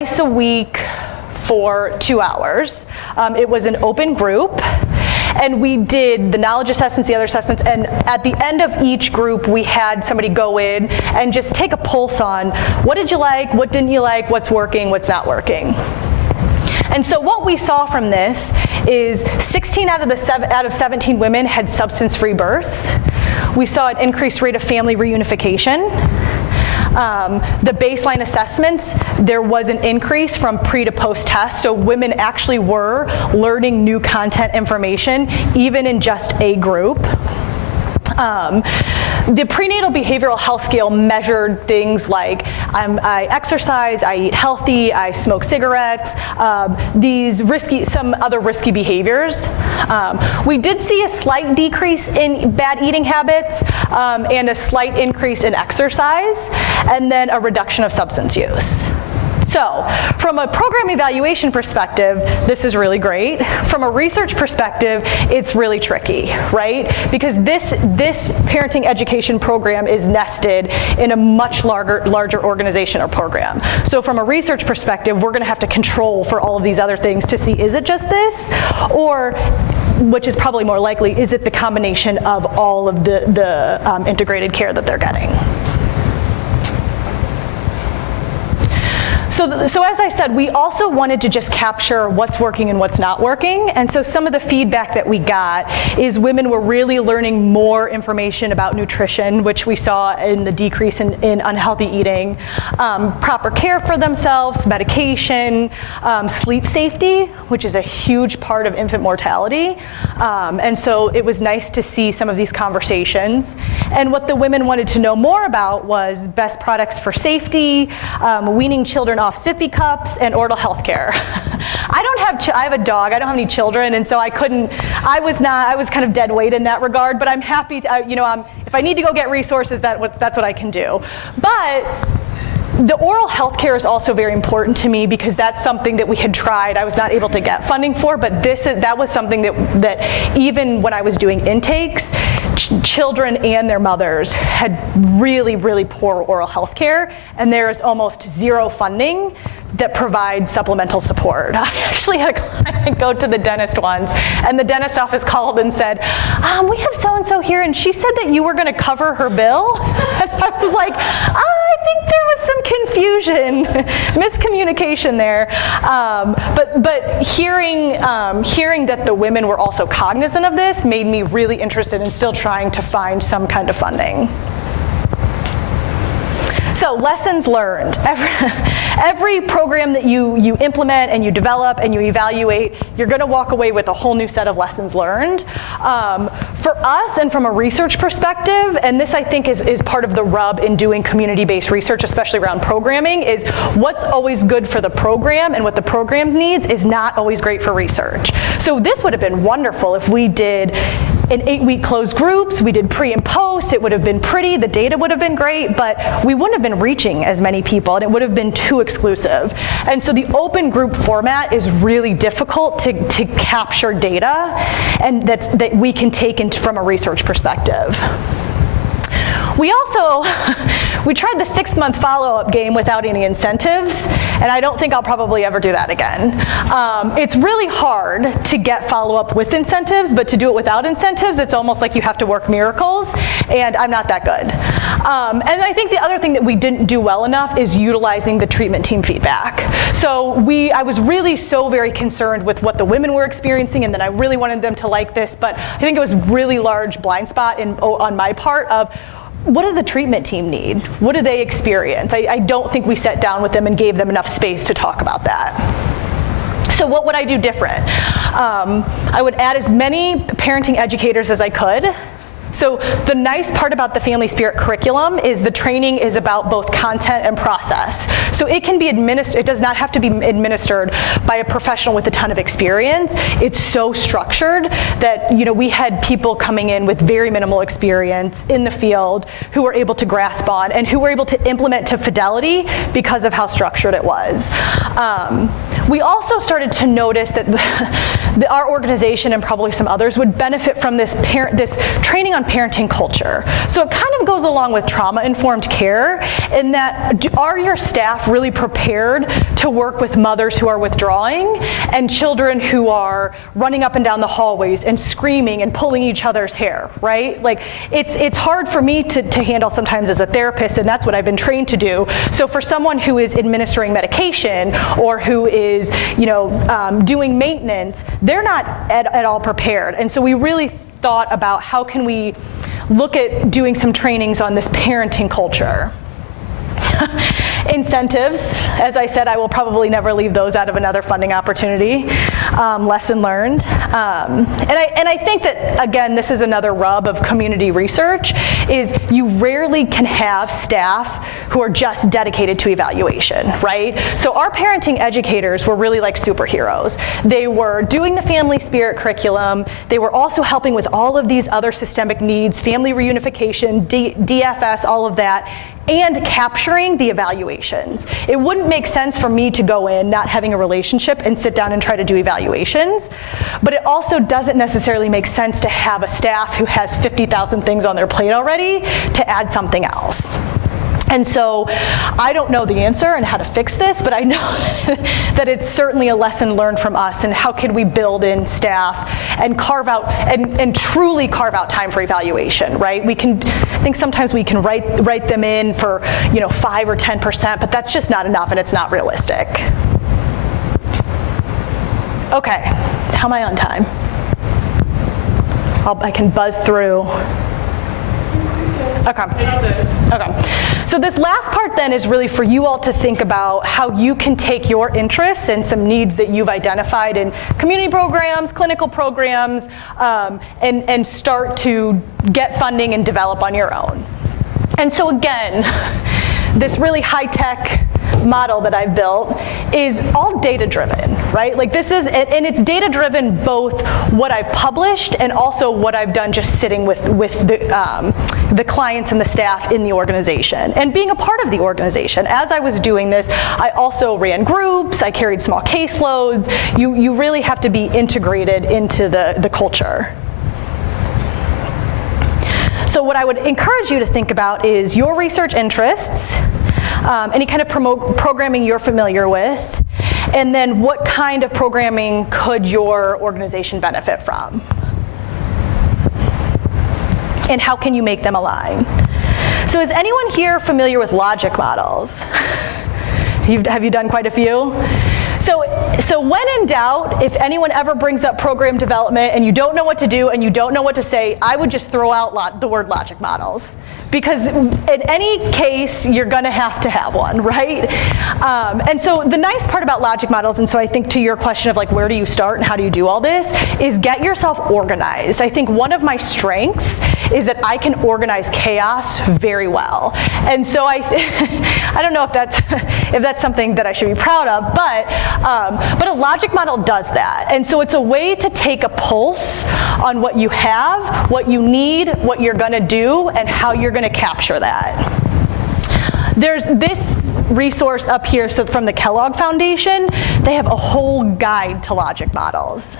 Twice a week for 2 hours. It was an open group, and we did the knowledge assessments, the other assessments, and at the end of each group, we had somebody go in and just take a pulse on what did you like, what didn't you like, what's working, what's not working. And so what we saw from this is 16 out of 17 women had substance-free births. We saw an increased rate of family reunification. The baseline assessments, there was an increase from pre to post test, so women actually were learning new content information, even in just a group. The prenatal behavioral health scale measured things like I exercise, I eat healthy, I smoke cigarettes, some other risky behaviors. We did see a slight decrease in bad eating habits and a slight increase in exercise, and then a reduction of substance use. So, from a program evaluation perspective, this is really great. From a research perspective, it's really tricky, right? Because this parenting education program is nested in a much larger organization or program. So from a research perspective, we're gonna have to control for all of these other things to see, is it just this? Or, which is probably more likely, is it the combination of all of the integrated care that they're getting? So as I said, we also wanted to just capture what's working and what's not working. And so some of the feedback that we got is women were really learning more information about nutrition, which we saw in the decrease in unhealthy eating, proper care for themselves, medication, sleep safety, which is a huge part of infant mortality. And so it was nice to see some of these conversations. And what the women wanted to know more about was best products for safety, weaning children off sippy cups, and oral health care. I have a dog, I don't have any children, and so I was kind of dead weight in that regard, but I'm happy to, if I need to go get resources, that's what I can do. But the oral health care is also very important to me because that's something that we had tried. I was not able to get funding for, but that was something that even when I was doing intakes, children and their mothers had really, really poor oral health care, and there is almost zero funding that provides supplemental support. I actually had a client go to the dentist once, and the dentist office called and said, we have so-and-so here, and she said that you were gonna cover her bill. And I was like, I think there was some confusion, miscommunication there. But hearing that the women were also cognizant of this made me really interested in still trying to find some kind of funding. So lessons learned. Every program that you implement and you develop and you evaluate, you're gonna walk away with a whole new set of lessons learned. For us and from a research perspective, and this I think is part of the rub in doing community-based research, especially around programming, is what's always good for the program and what the program needs is not always great for research. So this would have been wonderful if we did in 8-week closed groups, we did pre and post, it would have been pretty, the data would have been great, but we wouldn't have been reaching as many people, and it would have been too exclusive. And so the open group format is really difficult to capture data, and that we can take from a research perspective. We tried the 6-month follow-up game without any incentives, and I don't think I'll probably ever do that again. It's really hard to get follow-up with incentives, but to do it without incentives, it's almost like you have to work miracles, and I'm not that good. And I think the other thing that we didn't do well enough is utilizing the treatment team feedback. So I was really very concerned with what the women were experiencing, and then I really wanted them to like this, but I think it was really large blind spot on my part of, what does the treatment team need? What do they experience? I don't think we sat down with them and gave them enough space to talk about that. So what would I do different? I would add as many parenting educators as I could. So the nice part about the Family Spirit curriculum is the training is about both content and process. So it can be administered, it does not have to be administered by a professional with a ton of experience. It's so structured that we had people coming in with very minimal experience in the field who were able to grasp on and who were able to implement to fidelity because of how structured it was. we also started to notice that our organization and probably some others would benefit from this training on parenting culture. So it kind of goes along with trauma-informed care in that are your staff really prepared to work with mothers who are withdrawing and children who are running up and down the hallways and screaming and pulling each other's hair, right? Like it's hard for me to handle sometimes as a therapist, and that's what I've been trained to do. So for someone who is administering medication or who is, doing maintenance, they're not at all prepared. And so we really thought about how can we look at doing some trainings on this parenting culture. Incentives, as I said, I will probably never leave those out of another funding opportunity. Lesson learned. And I think that, again, this is another rub of community research, is you rarely can have staff who are just dedicated to evaluation, right? So our parenting educators were really like superheroes. They were doing the family spirit curriculum. They were also helping with all of these other systemic needs, family reunification, DFS, all of that, and capturing the evaluations. It wouldn't make sense for me to go in not having a relationship and sit down and try to do evaluations, but it also doesn't necessarily make sense to have a staff who has 50,000 things on their plate already to add something else. And so I don't know the answer and how to fix this, but I know that it's certainly a lesson learned from us, and how can we build in staff and carve out and truly carve out time for evaluation, right? I think sometimes we can write them in for 5 or 10%, but that's just not enough and it's not realistic. Okay, how am I on time? I can buzz through. Okay. So this last part then is really for you all to think about how you can take your interests and some needs that you've identified in community programs, clinical programs, and start to get funding and develop on your own. And so again, this really high-tech model that I've built is all data-driven, right? Like this is, and it's data-driven both what I've published and also what I've done just sitting with the clients and the staff in the organization and being a part of the organization. As I was doing this, I also ran groups, I carried small caseloads. You really have to be integrated into the culture. So what I would encourage you to think about is your research interests, any kind of programming you're familiar with, and then what kind of programming could your organization benefit from? And how can you make them align? So is anyone here familiar with logic models? Have you done quite a few? So when in doubt, if anyone ever brings up program development and you don't know what to do and you don't know what to say, I would just throw out the word logic models. Because in any case, you're gonna have to have one, right? And so the nice part about logic models, and so I think to your question of like, where do you start and how do you do all this, is get yourself organized. I think one of my strengths is that I can organize chaos very well. And so I don't know if that's something that I should be proud of, but a logic model does that. And so it's a way to take a pulse on what you have, what you need, what you're gonna do, and how you're gonna capture that. There's this resource up here, so from the Kellogg Foundation, they have a whole guide to logic models.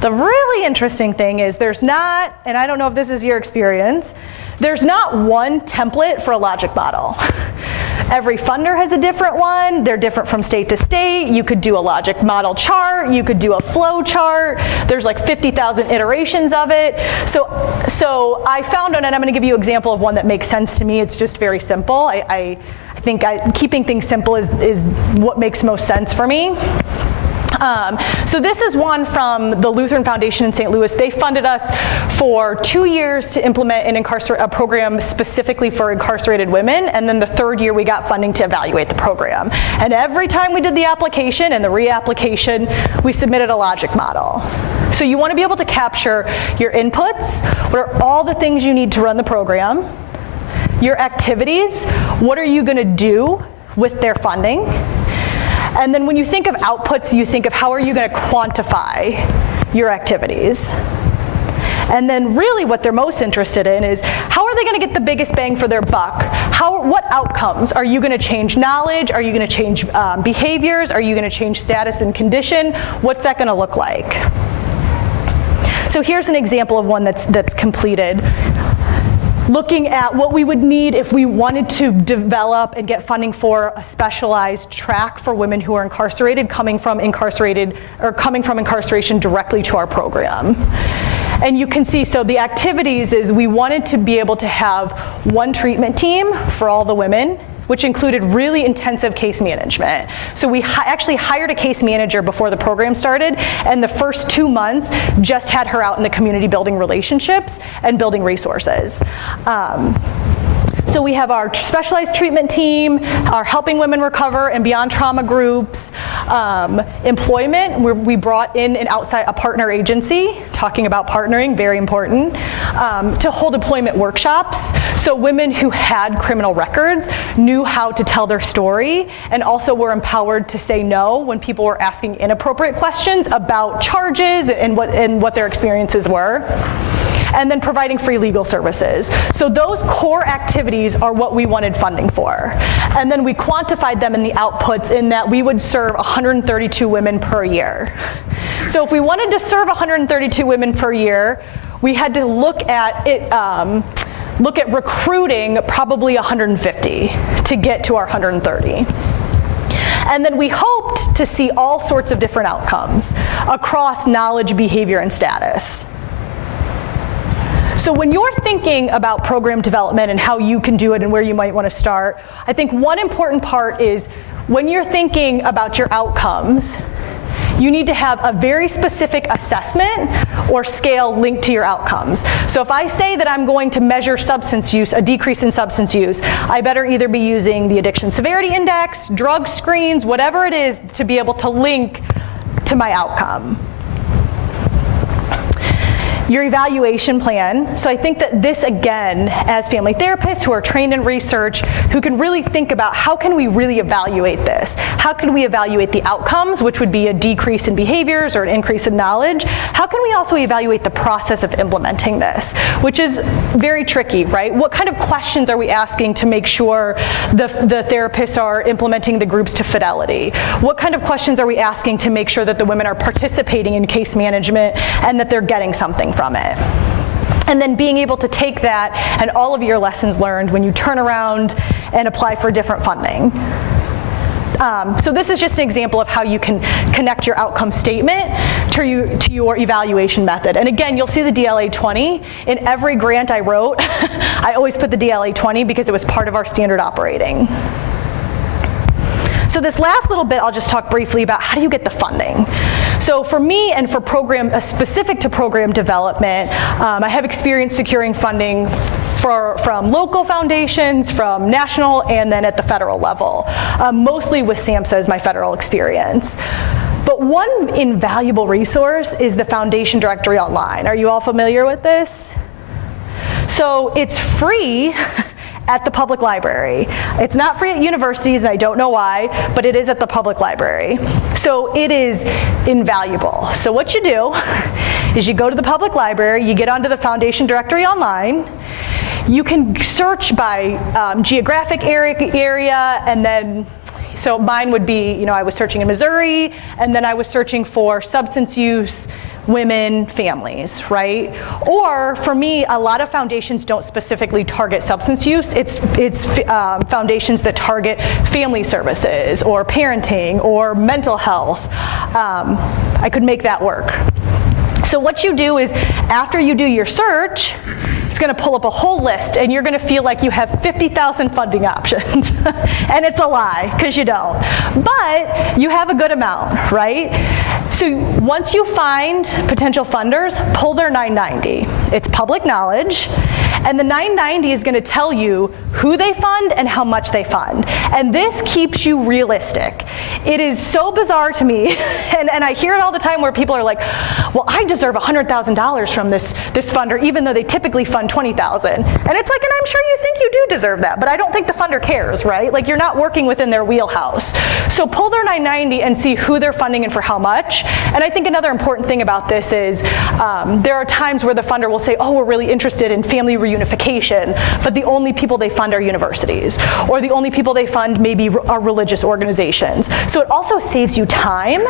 The really interesting thing is there's not, and I don't know if this is your experience, there's not one template for a logic model. Every funder has a different one. They're different from state to state. You could do a logic model chart. You could do a flow chart. There's like 50,000 iterations of it. So I found one, and I'm going to give you an example of one that makes sense to me. It's just very simple. I think keeping things simple is what makes most sense for me. So this is one from the Lutheran Foundation in St. Louis. They funded us for 2 years to implement a program specifically for incarcerated women, and then the third year we got funding to evaluate the program. And every time we did the application and the reapplication, we submitted a logic model. So you want to be able to capture your inputs, what are all the things you need to run the program, your activities, what are you going to do with their funding, and then when you think of outputs, you think of how are you going to quantify your activities. And then really what they're most interested in is how are they going to get the biggest bang for their buck? what outcomes? Are you going to change knowledge? Are you going to change behaviors? Are you going to change status and condition? What's that going to look like? So here's an example of one that's completed. Looking at what we would need if we wanted to develop and get funding for a specialized track for women who are incarcerated, coming from incarceration directly to our program. And you can see, so the activities is we wanted to be able to have one treatment team for all the women, which included really intensive case management. So we actually hired a case manager before the program started, and the first 2 months just had her out in the community building relationships and building resources. So we have our specialized treatment team, our Helping Women Recover and Beyond Trauma groups, employment, where we brought in a partner agency, talking about partnering, very important, to hold employment workshops. So women who had criminal records knew how to tell their story and also were empowered to say no when people were asking inappropriate questions about charges and what their experiences were. And then providing free legal services. So those core activities are what we wanted funding for. And then we quantified them in the outputs in that we would serve 132 women per year. So if we wanted to serve 132 women per year, we had to look at recruiting probably 150 to get to our 130. And then we hoped to see all sorts of different outcomes across knowledge, behavior, and status. So when you're thinking about program development and how you can do it and where you might want to start, I think one important part is when you're thinking about your outcomes, you need to have a very specific assessment or scale linked to your outcomes. So if I say that I'm going to measure substance use, a decrease in substance use, I better either be using the Addiction Severity Index, drug screens, whatever it is to be able to link to my outcome. Your evaluation plan. So I think that this, again, as family therapists who are trained in research, who can really think about how can we really evaluate this? How can we evaluate the outcomes, which would be a decrease in behaviors or an increase in knowledge? How can we also evaluate the process of implementing this, which is very tricky, right? What kind of questions are we asking to make sure the therapists are implementing the groups to fidelity? What kind of questions are we asking to make sure that the women are participating in case management and that they're getting something from it? And then being able to take that and all of your lessons learned when you turn around and apply for different funding. So this is just an example of how you can connect your outcome statement to your evaluation method. And again, you'll see the DLA 20. In every grant I wrote, I always put the DLA 20 because it was part of our standard operating. So this last little bit, I'll just talk briefly about how do you get the funding. So for me and for specific to program development, I have experience securing funding from local foundations, from national, and then at the federal level. Mostly with SAMHSA is my federal experience. But one invaluable resource is the Foundation Directory Online. Are you all familiar with this? So it's free at the public library. It's not free at universities, and I don't know why, but it is at the public library. So it is invaluable. So what you do is you go to the public library, you get onto the Foundation Directory Online, you can search by geographic area, and then, so mine would be, I was searching in Missouri, and then I was searching for substance use, women, families, right? Or for me, a lot of foundations don't specifically target substance use. It's foundations that target family services or parenting or mental health. I could make that work. So what you do is after you do your search, it's going to pull up a whole list, and you're going to feel like you have 50,000 funding options. And it's a lie, because you don't. But you have a good amount, right? So once you find potential funders, pull their 990. It's public knowledge, and the 990 is going to tell you who they fund and how much they fund. And this keeps you realistic. It is so bizarre to me, and I hear it all the time where people are like, well, I deserve $100,000 from this funder, even though they typically fund $20,000. And it's like, and I'm sure you think you do deserve that, but I don't think the funder cares, right? Like, you're not working within their wheelhouse. So pull their 990 and see who they're funding and for how much. And I think another important thing about this is there are times where the funder will say, oh, we're really interested in family reunification, but the only people they fund are universities, or the only people they fund maybe are religious organizations. So it also saves you time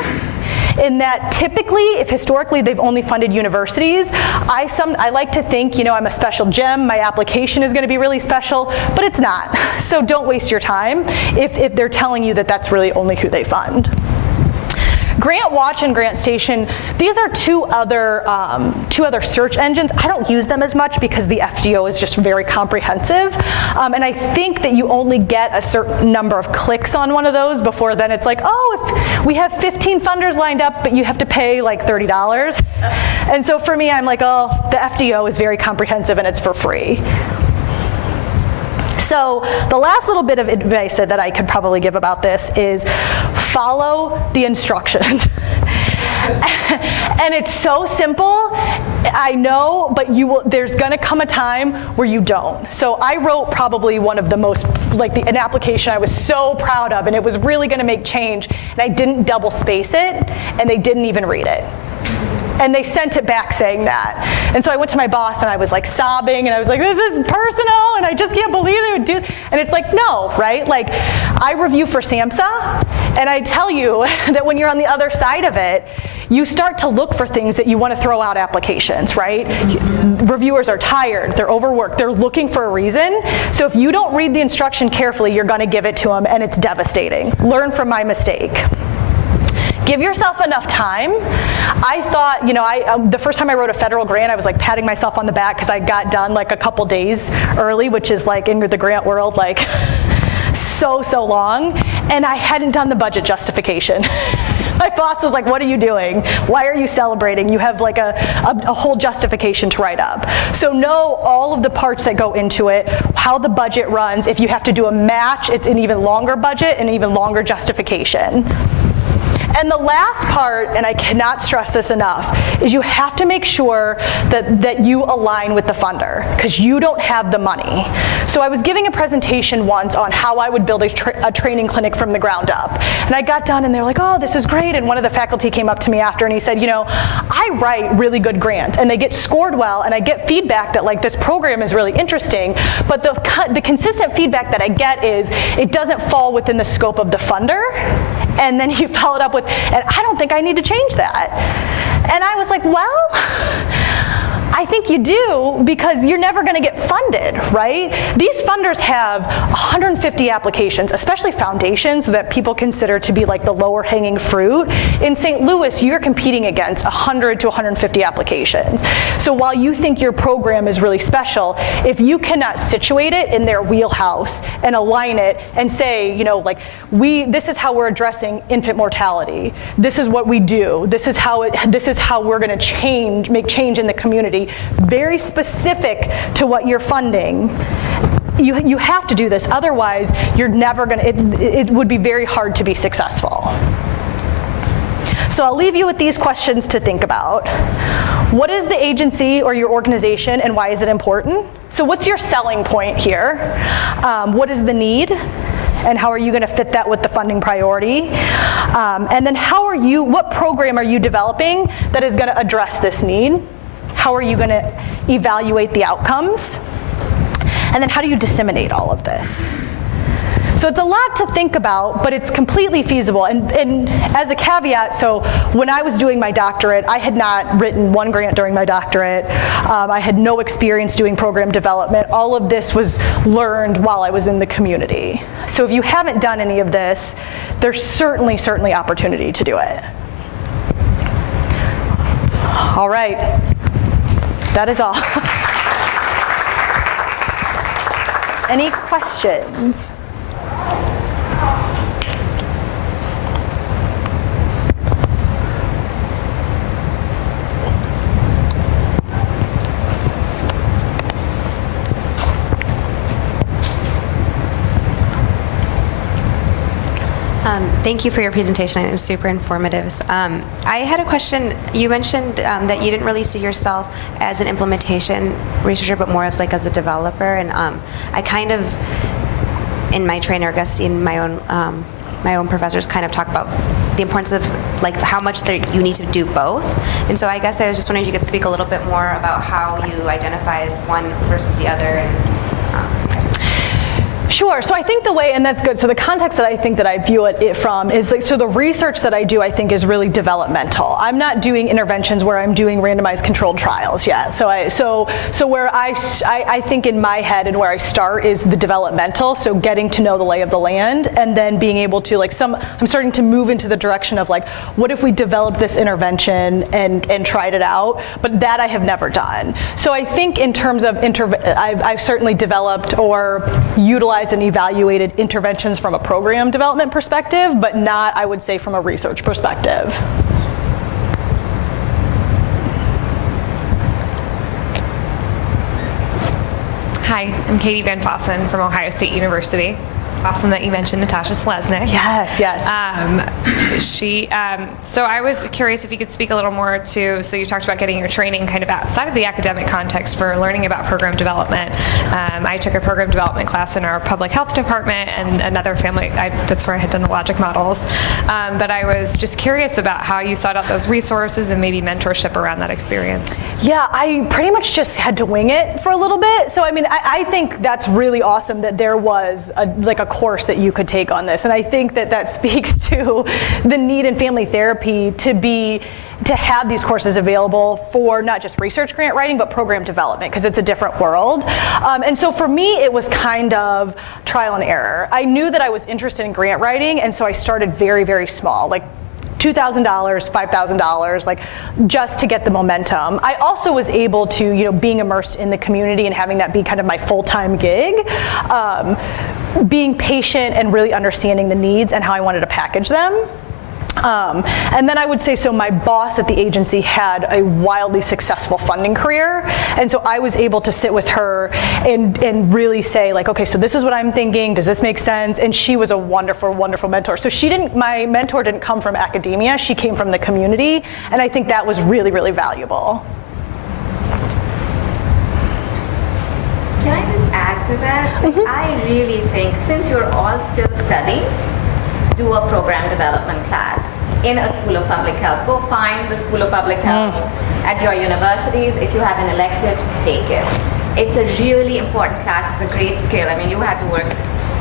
in that typically, if historically they've only funded universities, I like to think, you know, I'm a special gem, my application is going to be really special, but it's not. So don't waste your time if they're telling you that that's really only who they fund. Grant Watch and Grant Station, these are two other search engines. I don't use them as much because the FDO is just very comprehensive. And I think that you only get a certain number of clicks on one of those before then it's like, oh, if we have 15 funders lined up, but you have to pay like $30. And so for me, I'm like, oh, the FDO is very comprehensive and it's for free. So the last little bit of advice that I could probably give about this is follow the instructions. And it's so simple, I know, but there's gonna come a time where you don't. So I wrote probably one of the most, like an application I was so proud of, and it was really gonna make change, and I didn't double space it, and they didn't even read it. And they sent it back saying that. And so I went to my boss and I was like sobbing and I was like, this is personal and I just can't believe they would do. And it's like, no, right? Like, I review for SAMHSA and I tell you that when you're on the other side of it, you start to look for things that you want to throw out applications, right? Reviewers are tired, they're overworked, they're looking for a reason. So if you don't read the instruction carefully, you're gonna give it to them and it's devastating. Learn from my mistake. Give yourself enough time. I thought, you know, the first time I wrote a federal grant, I was like patting myself on the back because I got done like a couple days early, which is like in the grant world, like so long. And I hadn't done the budget justification. My boss was like, what are you doing? Why are you celebrating? You have like a whole justification to write up. So know all of the parts that go into it, how the budget runs. If you have to do a match, it's an even longer budget and even longer justification. And the last part, and I cannot stress this enough, is you have to make sure that you align with the funder, because you don't have the money. So I was giving a presentation once on how I would build a training clinic from the ground up. And I got done and they were like, oh, this is great. And one of the faculty came up to me after and he said, you know, I write really good grants and they get scored well and I get feedback that like this program is really interesting, but the consistent feedback that I get is it doesn't fall within the scope of the funder. And then he followed up with, and I don't think I need to change that. And I was like, well, I think you do, because you're never going to get funded, right? These funders have 150 applications, especially foundations that people consider to be like the lower hanging fruit. In St. Louis, you're competing against 100 to 150 applications. So while you think your program is really special, if you cannot situate it in their wheelhouse and align it and say, you know, like, this is how we're addressing infant mortality. This is what we do. This is how we're going to make change in the community. Very specific to what you're funding. You have to do this, otherwise you're never gonna, it would be very hard to be successful. So I'll leave you with these questions to think about. What is the agency or your organization and why is it important? So what's your selling point here? What is the need? And how are you going to fit that with the funding priority? And then what program are you developing that is going to address this need? How are you going to evaluate the outcomes? And then how do you disseminate all of this? So it's a lot to think about, but it's completely feasible. And as a caveat, so when I was doing my doctorate, I had not written one grant during my doctorate. I had no experience doing program development. All of this was learned while I was in the community. So if you haven't done any of this, there's certainly opportunity to do it. All right, that is all. Any questions? Thank you for your presentation. It was super informative. I had a question. You mentioned that you didn't really see yourself as an implementation researcher, but more as a developer. And I kind of, in my training, I guess in my own professors kind of talk about the importance of how much you need to do both. And so I guess I was just wondering if you could speak a little bit more about how you identify as one versus the other. And, Sure. So I think the way, and that's good. So the context that I think that I view it from is so the research that I do, I think, is really developmental. I'm not doing interventions where I'm doing randomized controlled trials yet. So where I think in my head and where I start is the developmental. So getting to know the lay of the land, and then being able to I'm starting to move into the direction of what if we developed this intervention and tried it out? But that I have never done. So I think in terms of I've certainly developed or utilized and evaluated interventions from a program development perspective, but not, I would say, from a research perspective. Hi, I'm Katie Van Fossen from Ohio State University. Awesome that you mentioned Natasha Selesnik. Yes, yes. So I was curious if you could speak a little more to, so you talked about getting your training kind of outside of the academic context for learning about program development. I took a program development class in our public health department and another family, that's where I had done the logic models. But I was just curious about how you sought out those resources and maybe mentorship around that experience. Yeah, I pretty much just had to wing it for a little bit. So I mean, I think that's really awesome that there was a course that you could take on this, and I think that speaks to the need in family therapy to have these courses available for not just research grant writing but program development, because it's a different world. And so for me it was kind of trial and error. I knew that I was interested in grant writing, and so I started very, very small, $2,000, $5,000, just to get the momentum. I also was able to, being immersed in the community and having that be kind of my full-time gig, being patient and really understanding the needs and how I wanted to package them. And then I would say, so my boss at the agency had a wildly successful funding career, and so I was able to sit with her and really say, okay, so this is what I'm thinking, does this make sense? And she was a wonderful, wonderful mentor. So my mentor didn't come from academia, she came from the community, and I think that was really, really valuable. Can I just add to that? Mm-hmm. I really think, since you're all still studying, do a program development class in a School of Public Health. Go find the School of Public Health at your universities. If you have an elective, take it. It's a really important class. It's a great skill. I mean, you had to work.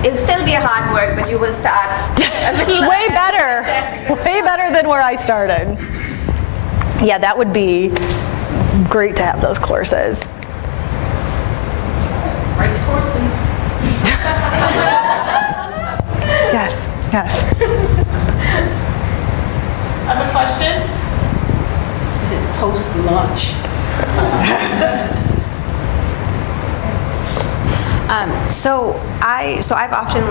It'll still be a hard work, but you will start way better than where I started. Yeah, that would be great to have those courses. Write the course then. Yes. Yes. Other questions? This is post-launch. So I've often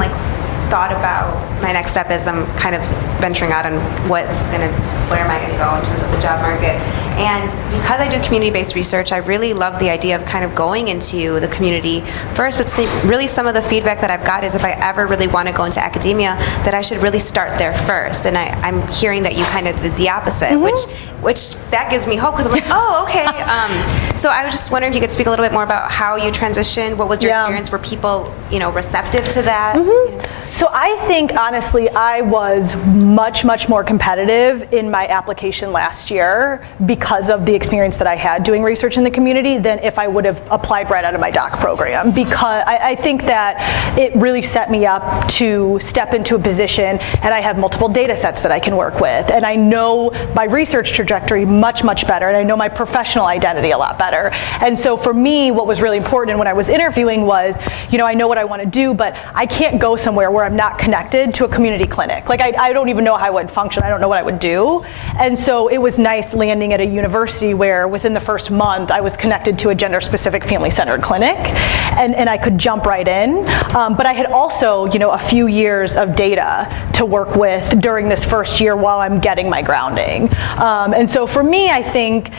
thought about my next step as I'm kind of venturing out on where am I going to go in terms of the job market. And because I do community-based research, I really love the idea of kind of going into the community first, but really some of the feedback that I've got is if I ever really want to go into academia, that I should really start there first. And I'm hearing that you kind of did the opposite, which that gives me hope, because I'm like, oh, okay. So I was just wondering if you could speak a little bit more about how you transitioned. What was your experience? Were people, receptive to that? So I think, honestly, I was much, much more competitive in my application last year because of the experience that I had doing research in the community than if I would have applied right out of my doc program, because I think that it really set me up to step into a position, and I have multiple data sets that I can work with, and I know my research trajectory much, much better, and I know my professional identity a lot better. And so for me, what was really important when I was interviewing was, I know what I want to do, but I can't go somewhere where I'm not connected to a community clinic. I don't even know how I would function. I don't know what I would do. And so it was nice landing at a university where within the first month I was connected to a gender-specific family-centered clinic, and I could jump right in. But I had also, a few years of data to work with during this first year while I'm getting my grounding. And so for me, I think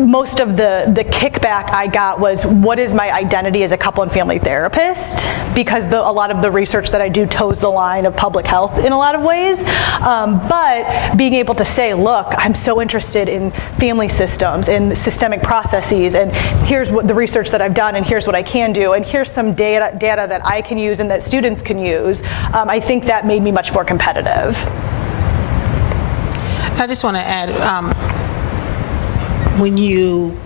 most of the kickback I got was, what is my identity as a couple and family therapist? Because a lot of the research that I do toes the line of public health in a lot of ways. But being able to say, look, I'm so interested in family systems and systemic processes, and here's what the research that I've done, and here's what I can do, and here's some data that I can use and that students can use, I think that made me much more competitive. I just want to add, when you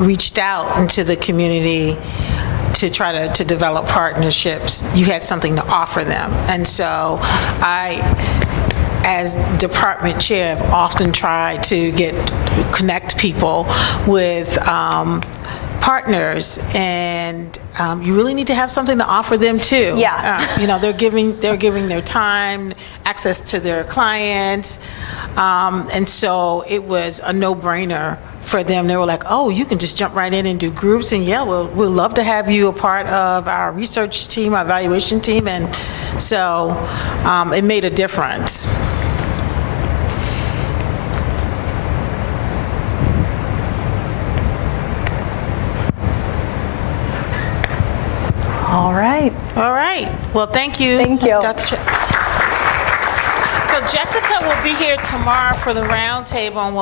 reached out into the community to try to develop partnerships, you had something to offer them. And so I, as department chair, have often tried to connect people with partners, and you really need to have something to offer them too. Yeah. You know, they're giving their time, access to their clients, and so it was a no-brainer for them. They were like, oh, you can just jump right in and do groups, and yeah, we'd love to have you a part of our research team, our evaluation team, and so it made a difference. All right. All right. Well, thank you. Thank you. Dr. So Jessica will be here tomorrow for the roundtable, and we'll